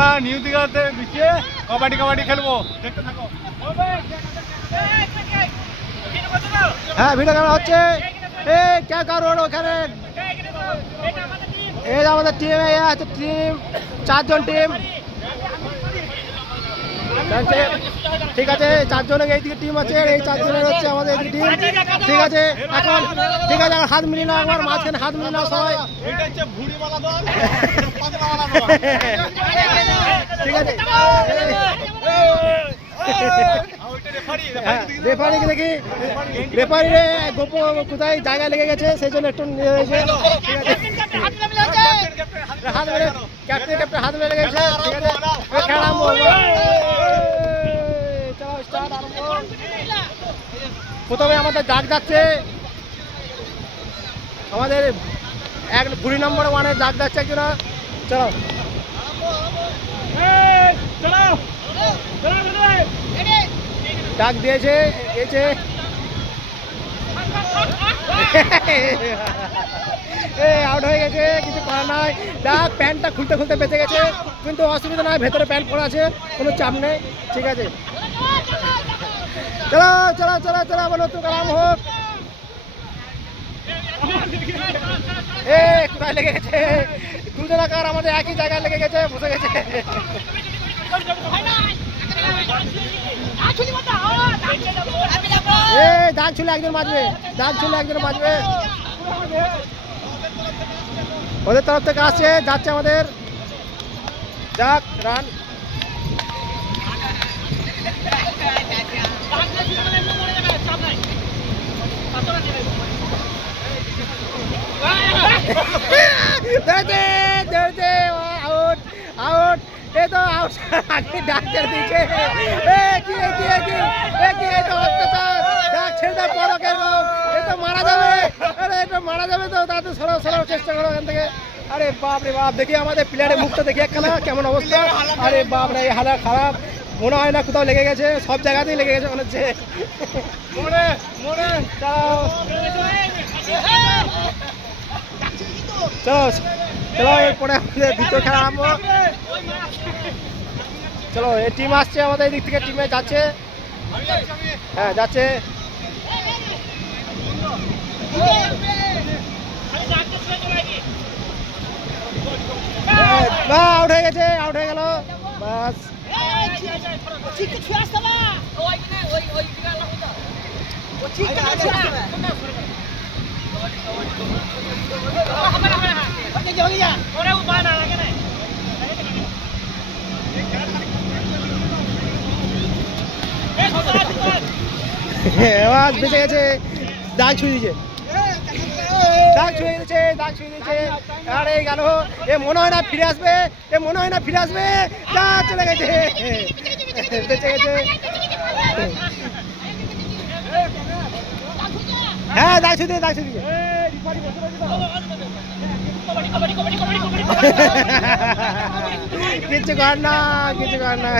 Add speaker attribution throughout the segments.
Speaker 1: আমরা নিউ দিঘাতে বিচে কবাডি কবাডি খেলব।
Speaker 2: হ্যাঁ ভিডিও ক্যামেরা হচ্ছে। এ কে কারোর ওখানে? এই আমাদের টিম এই আছে টিম চারজন টিম ঠিক আছে, চারজনের এইদিকে টিম আছে এই চারজনের হচ্ছে আমাদের এইদিকে টিম ঠিক আছে, এখন, ঠিক আছে, হাত মিলিয়ে নাও একবার, মাঝখানে হাত মিলিয়ে নাও সবাই। ঠিক আছে। হ্যাঁ রেফারিকে দেখি। রেফারি রে গোপ কোথায় জায়গায় লেগে গেছে, সেই জন্য একটু হাত মেরে ক্যাপ্টেন ক্যাপ্টেন হাত মেরে গেছে খেলা আরম্ভ হলো। এই, চলো স্টার্ট আরম্ভ প্রথমে আমাদের ডাক যাচ্ছে। আমাদের এক কুড়ি নম্বর ওয়ানের ডাক যাচ্ছে একজন। চলো। ডাক দিয়েছে দিয়েছে। এ আউট হয়ে গেছে কিছু করার নাই। ডাক প্যান্টটা খুলতে খুলতে বেঁচে গেছে কিন্তু অসুবিধা নাই ভেতরে প্যান্ট পরা আছে কোনো চাপ নেই ঠিক আছে। চলো চলো চলো চলো, আবার নতুন কালাম হোক। এ, কোথায় লেগে গেছে? দুজনাকার আমাদের একই জায়গায় লেগে গেছে? বসে গেছে। এ দাগ ছুলে একজন বাজবে দাগ ছুলে একজন বাজবে। ওদের তরফ থেকে আসছে, যাচ্ছে আমাদের। যাক, রান। ধরেছে ধরেছে আউট আউট এ তো আউট আগে ডাক ছেড়ে এ কি এ কি এ কি এ কি এ তো অত্যাচার ডাক ছেড়ে দেয় পড়ো এ তো মারা যাবে আরে এটা তো তাতে সরাও চেষ্টা করো এখান থেকে আরে বাপ রে বাপ দেখি আমাদের প্লেয়ারের মুখটা দেখি একখানা, কেমন অবস্থা? আরে বাপ রে হালা খারাপ। মনে হয় না কোথাও লেগে গেছে সব জায়গাতেই লেগে গেছে মনে হচ্ছে। চলো। চলো চলো এরপরে আমাদের দ্বিতীয় খেলা আরম্ভ। চলো এই টিম আসছে আমাদের এই দিক থেকে টিমে যাচ্ছে। হ্যাঁ যাচ্ছে আউট হয়ে গেছে আউট হয়ে গেল বাস এবার বেঁচে গেছে দাগ ছুঁয়ে দিয়েছে দাগ ছুঁয়ে দিয়েছে দাগ ছুঁয়ে দিয়েছে আরে গেল। এ মনে হয় না ফিরে আসবে এ মনে হয় না ফিরে আসবে। যা চলে গেছে। বেঁচে গেছে। হ্যাঁ দাগ ছুঁয়ে দিয়ে দাগ ছুঁয়ে দিয়ে কিছু কর না কিছু কর না।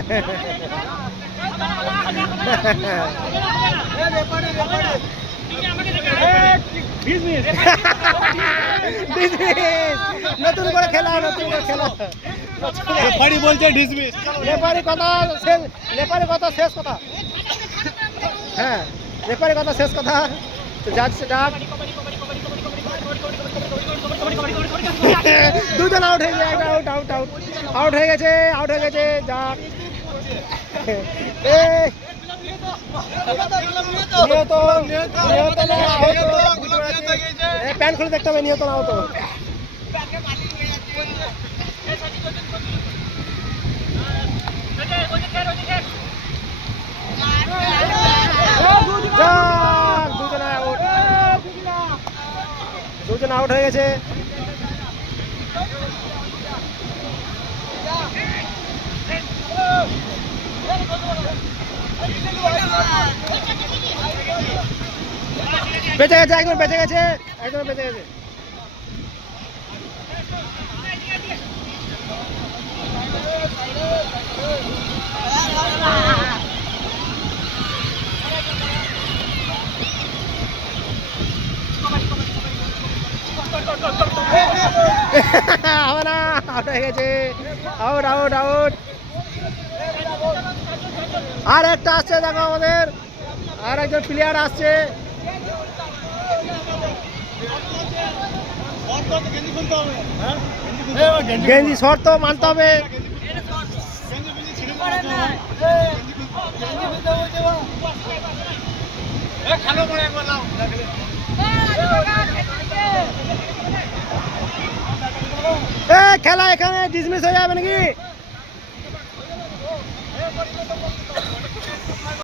Speaker 2: নতুন করে খেলা নতুন করে খেলা।
Speaker 1: রেফারি বলছে ডিসমিস
Speaker 2: লেপারি কথা শেষ লেপারি কথা শেষ কথা। হ্যাঁ লেপারি কথা শেষ কথা। তো যাচ্ছে ডাক দুজন আউট হয়ে যায় আউট আউট আউট আউট হয়ে গেছে আউট হয়ে গেছে যাক। এ প্যান্ট খুলে দেখতে হবে নিহত না আউট দুজন আউট হয়ে গেছে বেঁচে গেছে, একজন বেঁচে গেছে, একজন বেঁচে গেছে। হবে না আউট হয়ে গেছে আউট আউট আউট। আর একটা আসছে দেখো আমাদের। আর একজন প্লেয়ার আসছে।
Speaker 1: গেঞ্জি
Speaker 2: শর্ত মানতে হবে। খেলা এখানে ডিসমিস হয়ে যাবে নাকি?